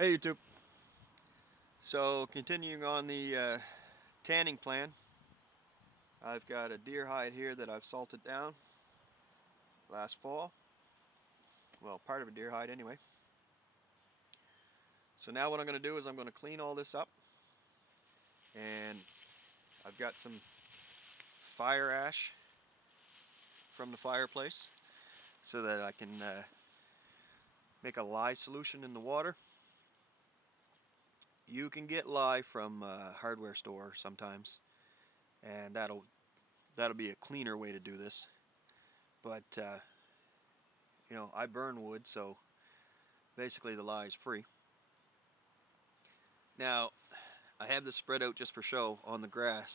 Hey YouTube. So continuing on the tanning plan, I've got a deer hide here that I've salted down last fall. Well, part of a deer hide anyway. So now what I'm going to do is I'm going to clean all this up, and I've got some fire ash from the fireplace so that I can make a lye solution in the water. You can get lye from a hardware store sometimes, and that'll be a cleaner way to do this. But you know, I burn wood, so basically the lye is free. Now, I have this spread out just for show on the grass,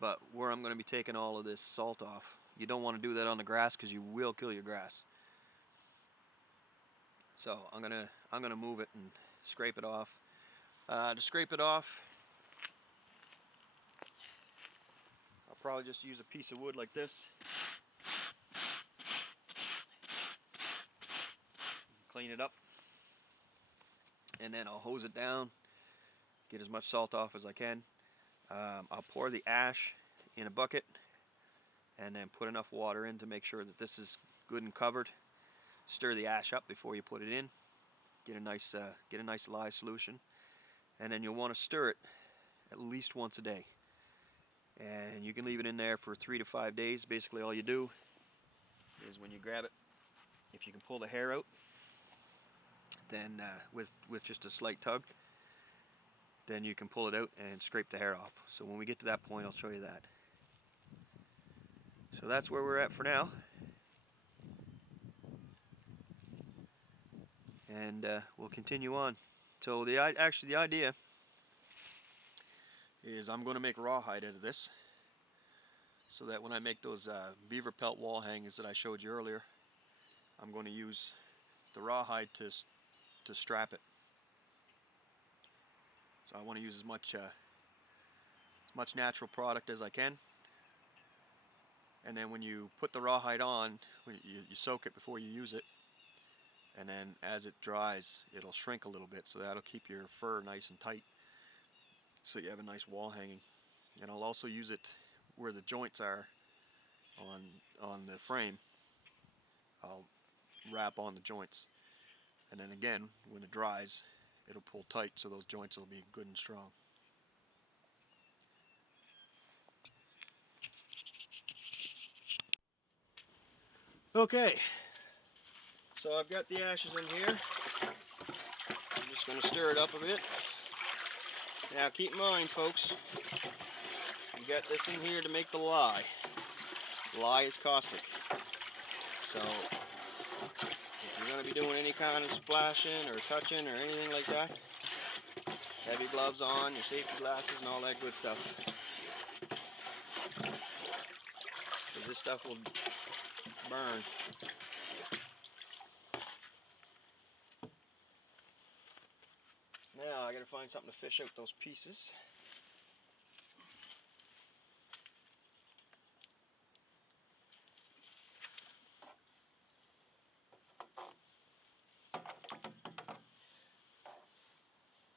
but where I'm going to be taking all of this salt off, you don't want to do that on the grass because you will kill your grass. So I'm gonna move it and scrape it off. To scrape it off, I'll probably just use a piece of wood like this. Clean it up, and then I'll hose it down, get as much salt off as I can. I'll pour the ash in a bucket and then put enough water in to make sure that this is good and covered. Stir the ash up before you put it in. Get a nice lye solution, and then you'll want to stir it at least once a day. And you can leave it in there for 3 to 5 days. Basically all you do is when you grab it, if you can pull the hair out, then with just a slight tug, then you can pull it out and scrape the hair off. So when we get to that point, I'll show you that. So that's where we're at for now. And we'll continue on. So actually the idea is I'm going to make rawhide out of this, so that when I make those beaver pelt wall hangings that I showed you earlier, I'm going to use the rawhide to strap it. So I want to use as much natural product as I can. And then when you put the rawhide on, you soak it before you use it, and then as it dries, it'll shrink a little bit, so that'll keep your fur nice and tight, so you have a nice wall hanging. And I'll also use it where the joints are on the frame. I'll wrap on the joints, and then again, when it dries, it'll pull tight, so those joints will be good and strong. Okay, so I've got the ashes in here. I'm just going to stir it up a bit. Now keep in mind, folks, you got this in here to make the lye. Lye is caustic. So if you're going to be doing any kind of splashing or touching or anything like that, have your gloves on, your safety glasses, and all that good stuff. Because this stuff will burn. Now I gotta find something to fish out those pieces.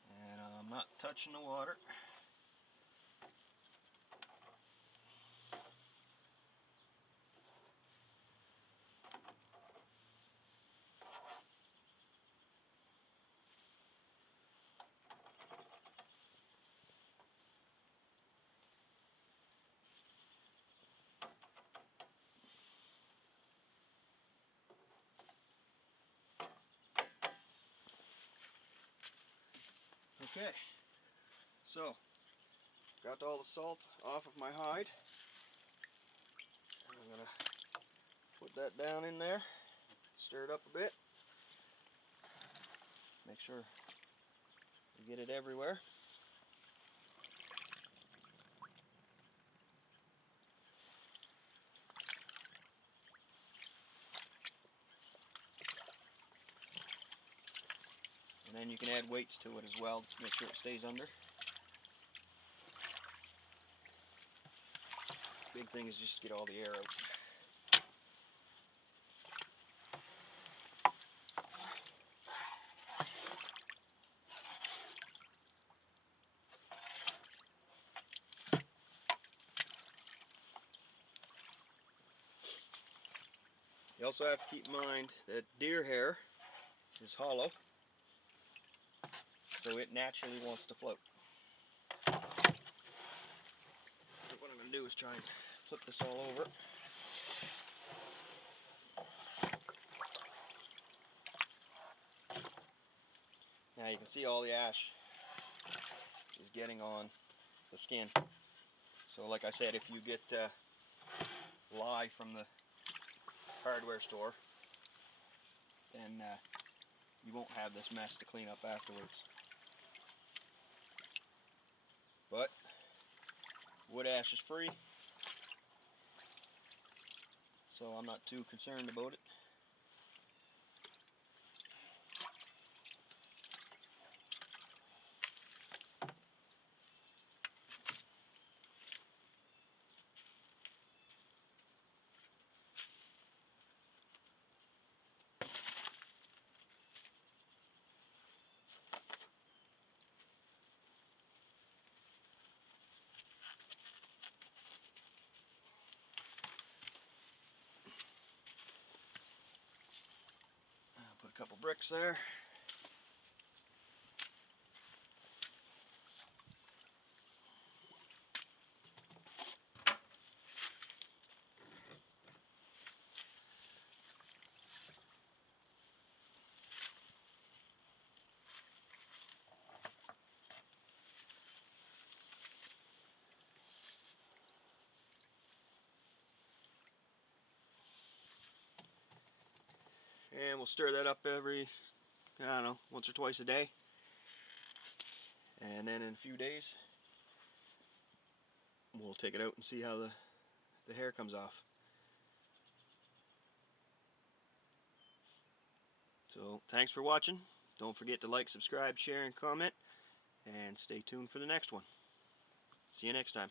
And I'm not touching the water. Okay, so got all the salt off of my hide. I'm gonna put that down in there, stir it up a bit, make sure you get it everywhere. And then you can add weights to it as well to make sure it stays under. Big thing is just to get all the air out. You also have to keep in mind that deer hair is hollow, so it naturally wants to float. So what I'm going to do is try and flip this all over. Now you can see all the ash is getting on the skin. So like I said, if you get lye from the hardware store, then you won't have this mess to clean up afterwards. But wood ash is free, so I'm not too concerned about it. Put a couple bricks there. And we'll stir that up every, I don't know, once or twice a day. And then in a few days, we'll take it out and see how the hair comes off. So thanks for watching. Don't forget to like, subscribe, share, and comment. And stay tuned for the next one. See you next time.